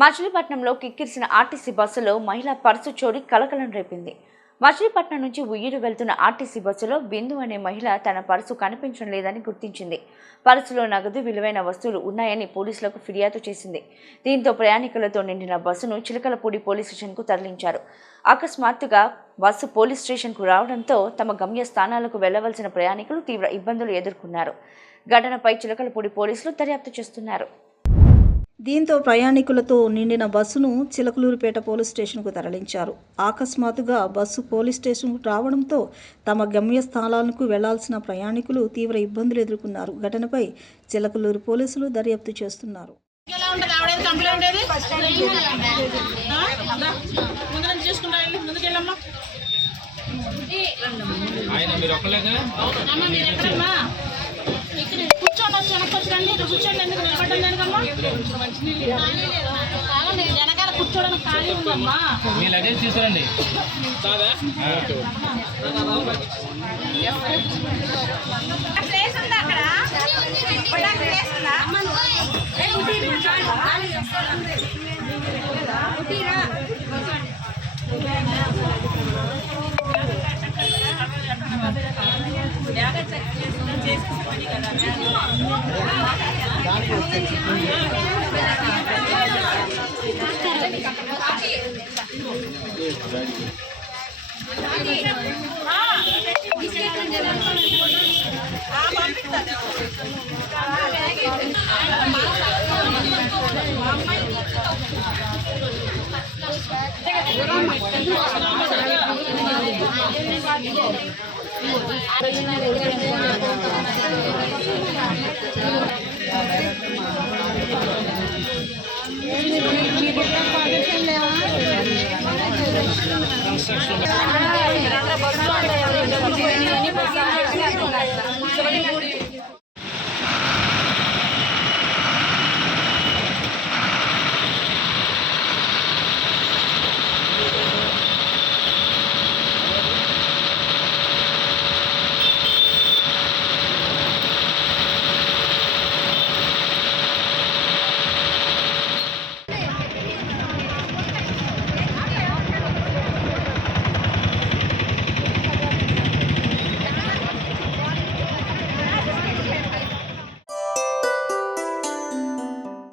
మచిలీపట్నంలో కిక్కిరిసిన ఆర్టీసీ బస్సులో మహిళా పర్సు చోరీ కలకలం రేపింది. మచిలీపట్నం నుంచి ఉయ్యూరు వెళ్తున్న ఆర్టీసీ బస్సులో బిందు అనే మహిళ తన పర్సు కనిపించడం లేదని గుర్తించింది. పర్సులో నగదు, విలువైన వస్తువులు ఉన్నాయని పోలీసులకు ఫిర్యాదు చేసింది. దీంతో ప్రయాణికులతో నిండిన బస్సును చిలకలపూడి పోలీస్ స్టేషన్కు తరలించారు. అకస్మాత్తుగా బస్సు పోలీస్ స్టేషన్కు రావడంతో తమ గమ్య స్థానాలకు వెళ్లవలసిన ప్రయాణికులు తీవ్ర ఇబ్బందులు ఎదుర్కొన్నారు. ఘటనపై చిలకలపూడి పోలీసులు దర్యాప్తు చేస్తున్నారు. దీంతో ప్రయాణికులతో నిండిన బస్సును చిలకలూరిపేట పోలీస్ స్టేషన్కు తరలించారు. అకస్మాత్తుగా బస్సు పోలీస్ స్టేషన్కు రావడంతో తమ గమ్యస్థానాలకు వెళ్లాల్సిన ప్రయాణికులు తీవ్ర ఇబ్బందులు ఎదుర్కొన్నారు. ఘటనపై చిలకలూరు పోలీసులు దర్యాప్తు చేస్తున్నారు. కూర్చోండి, వచ్చి వెనక్కి వచ్చండి. కూర్చోండి, ఎందుకు నిలబడ్డం దానికమ్మా? వెనకాల కూర్చోడానికి ఖాళీ ఉందమ్మా. మీ లగేజ్ తీసుకురండి. ప్లేస్ ఉందా అక్కడ? ప్లేస్ ఉందా?